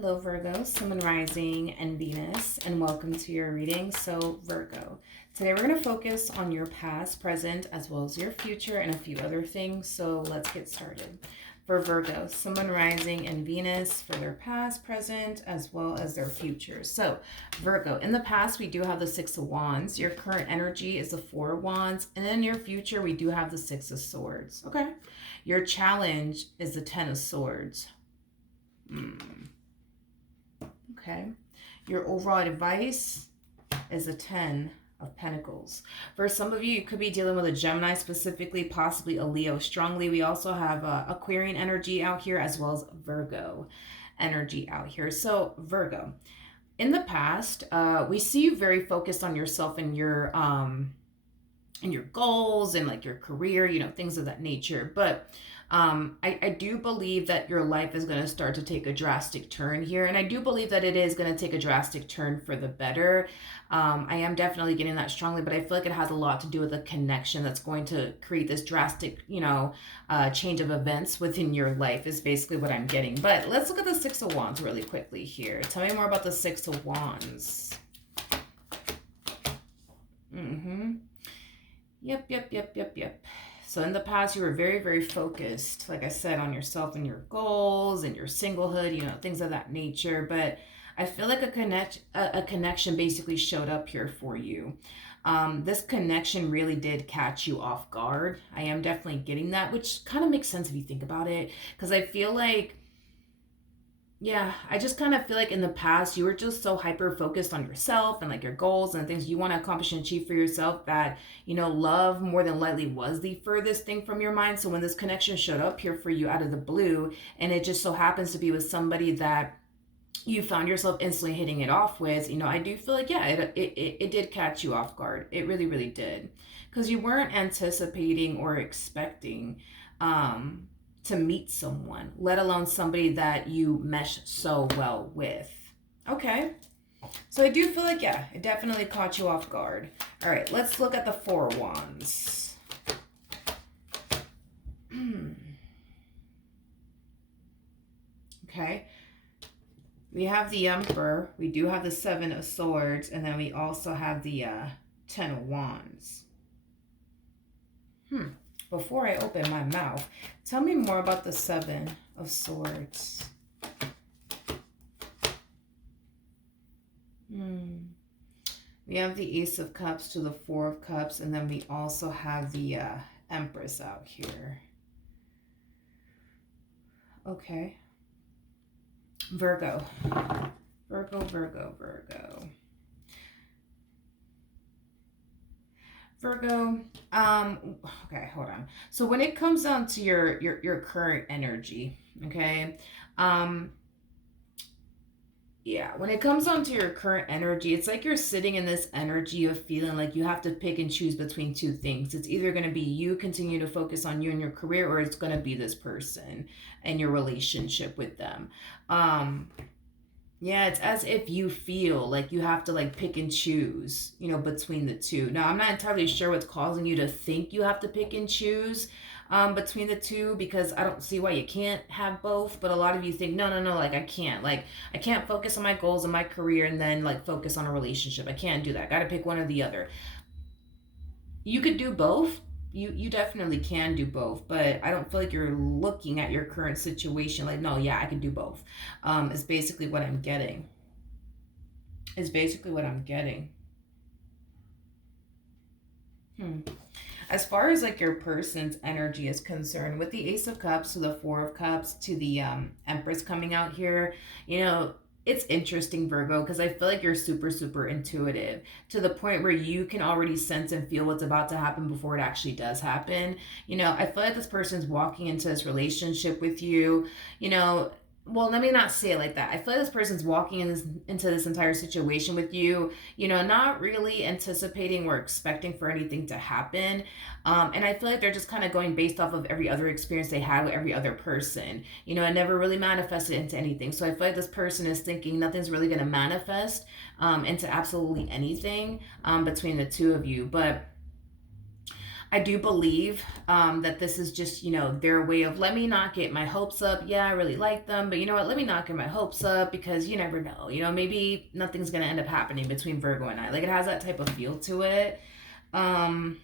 Hello, Virgo, Sun, Rising, and Venus, and welcome to your reading. So, Virgo, today we're going to focus on your past, present, as well as your future and a few other things. So, let's get started. For Virgo, Sun, Rising, and Venus for their past, present, as well as their future. So, Virgo, in the past, we do have the Six of Wands. Your current energy is the Four of Wands. And in your future, we do have the Six of Swords. Okay. Your challenge is the Ten of Swords. Okay. Your overall advice is a 10 of Pentacles. For some of you, you could be dealing with a Gemini specifically, possibly a Leo strongly. We also have Aquarian energy out here as well as Virgo energy out here. So Virgo, in the past, we see you very focused on yourself and your goals and like your career, things of that nature. But I do believe that your life is going to start to take a drastic turn here. And I do believe that it is going to take a drastic turn for the better. I am definitely getting that strongly, but I feel like it has a lot to do with a connection that's going to create this drastic, change of events within your life is basically what I'm getting. But let's look at the Six of Wands really quickly here. Tell me more about the Six of Wands. Yep. So in the past, you were very, very focused, like I said, on yourself and your goals and your singlehood, things of that nature. But I feel like a connection basically showed up here for you. This connection really did catch you off guard. I am definitely getting that, which kind of makes sense if you think about it, because I feel like, yeah, I just kind of feel like in the past you were just so hyper focused on yourself and like your goals and things you want to accomplish and achieve for yourself that, love more than likely was the furthest thing from your mind. So when this connection showed up here for you out of the blue, and it just so happens to be with somebody that you found yourself instantly hitting it off with, I do feel like, yeah, it did catch you off guard. It really, really did. Because you weren't anticipating or expecting, to meet someone, let alone somebody that you mesh so well with. Okay. So I do feel like, yeah, it definitely caught you off guard. All right, let's look at the Four of Wands. Okay. We have the Emperor. We do have the Seven of Swords. And then we also have the Ten of Wands. Before I open my mouth, tell me more about the Seven of Swords. We have the Ace of Cups to the Four of Cups, and then we also have the Empress out here. Okay. Virgo. Virgo, okay, hold on. So when it comes down to your current energy, okay, yeah, when it comes down to your current energy, it's like you're sitting in this energy of feeling like you have to pick and choose between two things. It's either going to be you continue to focus on you and your career, or it's going to be this person and your relationship with them. Yeah, it's as if you feel like you have to like pick and choose, between the two. Now, I'm not entirely sure what's causing you to think you have to pick and choose between the two, because I don't see why you can't have both. But a lot of you think, no, like I can't focus on my goals and my career and then like focus on a relationship. I can't do that. I got to pick one or the other. You could do both. You definitely can do both, but I don't feel like you're looking at your current situation like, no, yeah, I can do both. It's basically what I'm getting. As far as like your person's energy is concerned, with the Ace of Cups to the Four of Cups to the Empress coming out here, it's interesting, Virgo, because I feel like you're super, super intuitive to the point where you can already sense and feel what's about to happen before it actually does happen. I feel like this person's walking into this relationship with you, well, let me not say it like that. I feel like this person's walking into this entire situation with you, not really anticipating or expecting for anything to happen. And I feel like they're just kind of going based off of every other experience they had with every other person. It never really manifested into anything. So I feel like this person is thinking nothing's really going to manifest into absolutely anything between the two of you. But I do believe that this is just, their way of, let me not get my hopes up. Yeah, I really like them, but you know what? Let me not get my hopes up because you never know. Maybe nothing's going to end up happening between Virgo and I. Like, it has that type of feel to it. Um,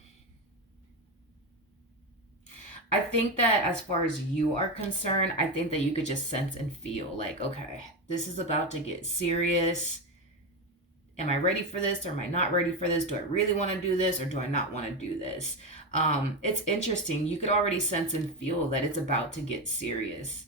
I think that as far as you are concerned, I think that you could just sense and feel like, okay, this is about to get serious. Am I ready for this or am I not ready for this? Do I really want to do this or do I not want to do this? It's interesting. You could already sense and feel that it's about to get serious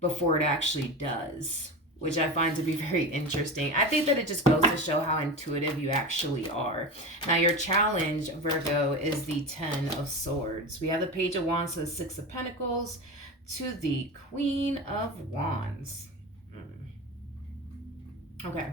before it actually does, which I find to be very interesting. I think that it just goes to show how intuitive you actually are. Now, your challenge, Virgo, is the Ten of Swords. We have the Page of Wands to the Six of Pentacles to the Queen of Wands. Okay.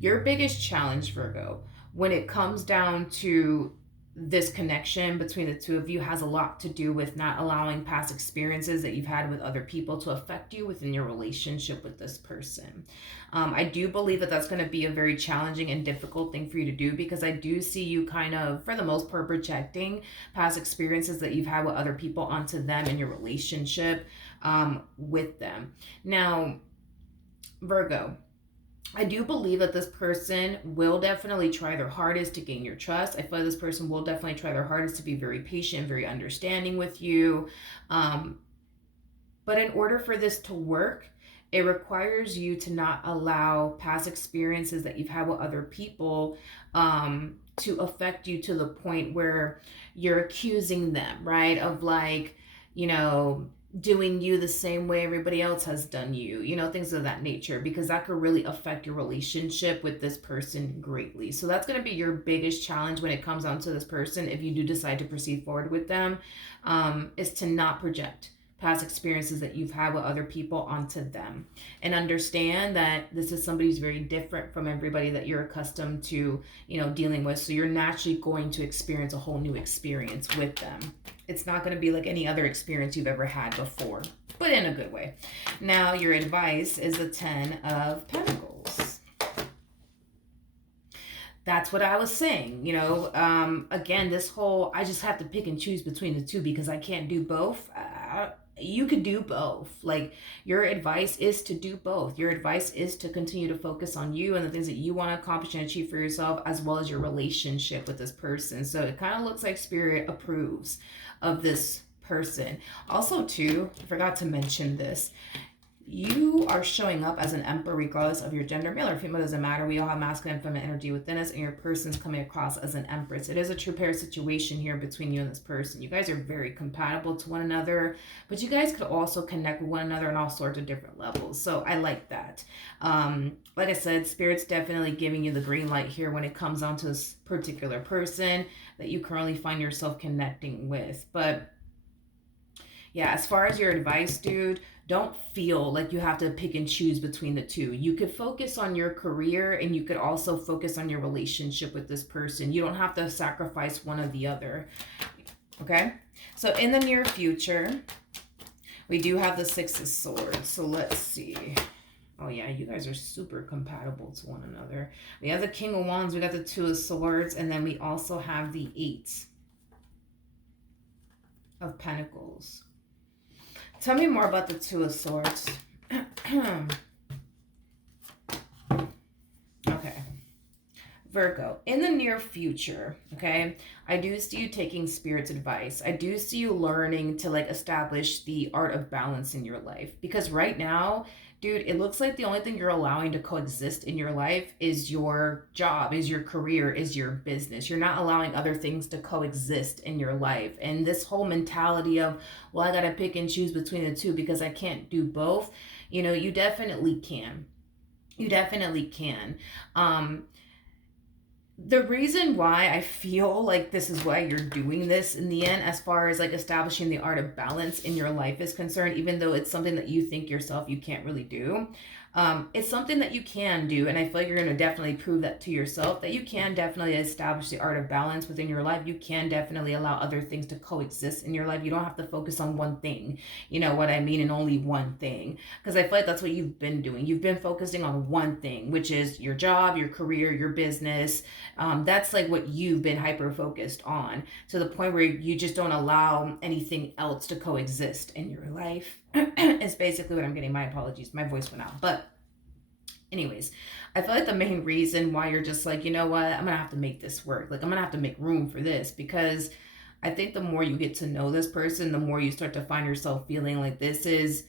Your biggest challenge, Virgo, when it comes down to this connection between the two of you, has a lot to do with not allowing past experiences that you've had with other people to affect you within your relationship with this person. I do believe that that's going to be a very challenging and difficult thing for you to do, because I do see you kind of, for the most part, projecting past experiences that you've had with other people onto them in your relationship with them. Now, Virgo, I do believe that this person will definitely try their hardest to gain your trust. I feel like this person will definitely try their hardest to be very patient, very understanding with you. But in order for this to work, it requires you to not allow past experiences that you've had with other people to affect you to the point where you're accusing them, right? Of like, doing you the same way everybody else has done you, things of that nature, because that could really affect your relationship with this person greatly. So that's going to be your biggest challenge when it comes down to this person, if you do decide to proceed forward with them, is to not project past experiences that you've had with other people onto them, and understand that this is somebody who's very different from everybody that you're accustomed to, dealing with. So you're naturally going to experience a whole new experience with them. It's not going to be like any other experience you've ever had before, but in a good way. Now, your advice is the Ten of Pentacles. That's what I was saying, again, this whole, I just have to pick and choose between the two because I can't do both. You could do both. Like, your advice is to do both. Your advice is to continue to focus on you and the things that you want to accomplish and achieve for yourself, as well as your relationship with this person. So it kind of looks like Spirit approves of this person. Also, too, I forgot to mention this. You are showing up as an emperor regardless of your gender. Male or female, doesn't matter. We all have masculine and feminine energy within us, and your person's coming across as an empress. It is a true pair situation here between you and this person. You guys are very compatible to one another, but you guys could also connect with one another on all sorts of different levels. So I like that. Like I said, Spirit's definitely giving you the green light here when it comes down to this particular person that you currently find yourself connecting with. But yeah, as far as your advice, dude, don't feel like you have to pick and choose between the two. You could focus on your career and you could also focus on your relationship with this person. You don't have to sacrifice one or the other. Okay? So in the near future, we do have the Six of Swords. So let's see. Oh yeah, you guys are super compatible to one another. We have the King of Wands, we got the Two of Swords, and then we also have the Eight of Pentacles. Tell me more about the Two of Swords. Okay. Virgo, in the near future, okay, I do see you taking Spirit's advice. I do see you learning to establish the art of balance in your life. Because right now, dude, it looks like the only thing you're allowing to coexist in your life is your job, is your career, is your business. You're not allowing other things to coexist in your life. And this whole mentality of, well, I got to pick and choose between the two because I can't do both. You definitely can. You definitely can. The reason why I feel like this is why you're doing this in the end, as far as establishing the art of balance in your life is concerned, even though it's something that you think yourself you can't really do, it's something that you can do. And I feel like you're going to definitely prove that to yourself, that you can definitely establish the art of balance within your life. You can definitely allow other things to coexist in your life. You don't have to focus on one thing, you know what I mean, and only one thing. Because I feel like that's what you've been doing. You've been focusing on one thing, which is your job, your career, your business, That's like what you've been hyper focused on, to the point where you just don't allow anything else to coexist in your life. Is basically what I'm getting. My apologies, my voice went out. But anyways, I feel like the main reason why you're just like, you know what, I'm gonna have to make this work. Like, I'm gonna have to make room for this, because I think the more you get to know this person, the more you start to find yourself feeling like this is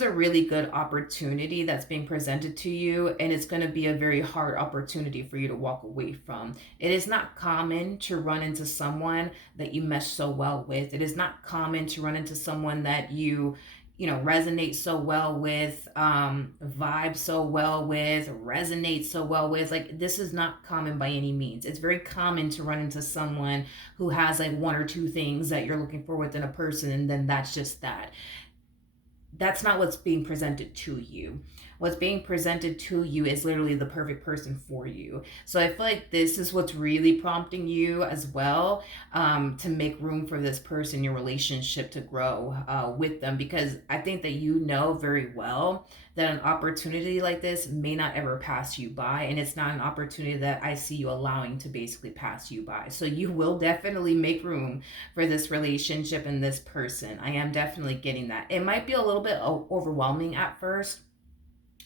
a really good opportunity that's being presented to you, and it's going to be a very hard opportunity for you to walk away from. It is not common to run into someone that you mesh so well with. It is not common to run into someone that you resonate so well with, vibe so well with, resonate so well with. Like, this is not common by any means. It's very common to run into someone who has like one or two things that you're looking for within a person, and then that's just that. That's not what's being presented to you. What's being presented to you is literally the perfect person for you. So I feel like this is what's really prompting you as well, to make room for this person, your relationship to grow with them, because I think that you know very well that an opportunity like this may not ever pass you by, and it's not an opportunity that I see you allowing to basically pass you by. So you will definitely make room for this relationship and this person. I am definitely getting that. It might be a little bit overwhelming at first,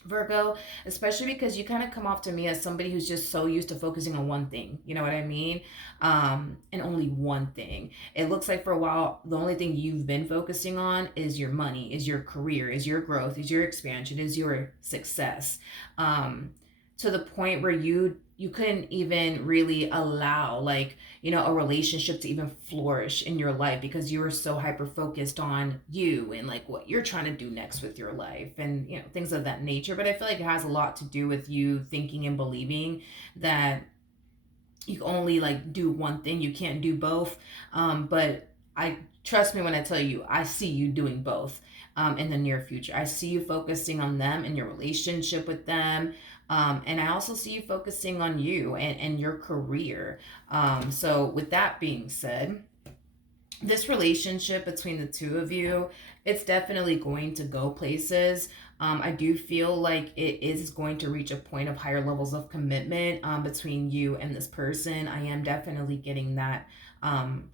Virgo, especially because you kind of come off to me as somebody who's just so used to focusing on one thing. You know what I mean? And only one thing. It looks like for a while, the only thing you've been focusing on is your money, is your career, is your growth, is your expansion, is your success. To the point where you couldn't even really allow, like, a relationship to even flourish in your life, because you were so hyper focused on you and like what you're trying to do next with your life, and things of that nature. But I feel like it has a lot to do with you thinking and believing that you only like do one thing, you can't do both. But I trust me when I tell you, I see you doing both. In the near future, I see you focusing on them and your relationship with them. And I also see you focusing on you and your career. So with that being said, this relationship between the two of you, it's definitely going to go places. I do feel like it is going to reach a point of higher levels of commitment, between you and this person. I am definitely getting that,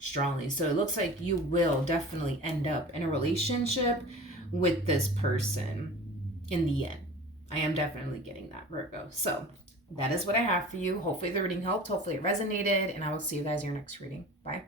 strongly. So it looks like you will definitely end up in a relationship with this person in the end. I am definitely getting that, Virgo. So that is what I have for you. Hopefully the reading helped. Hopefully it resonated. And I will see you guys in your next reading. Bye.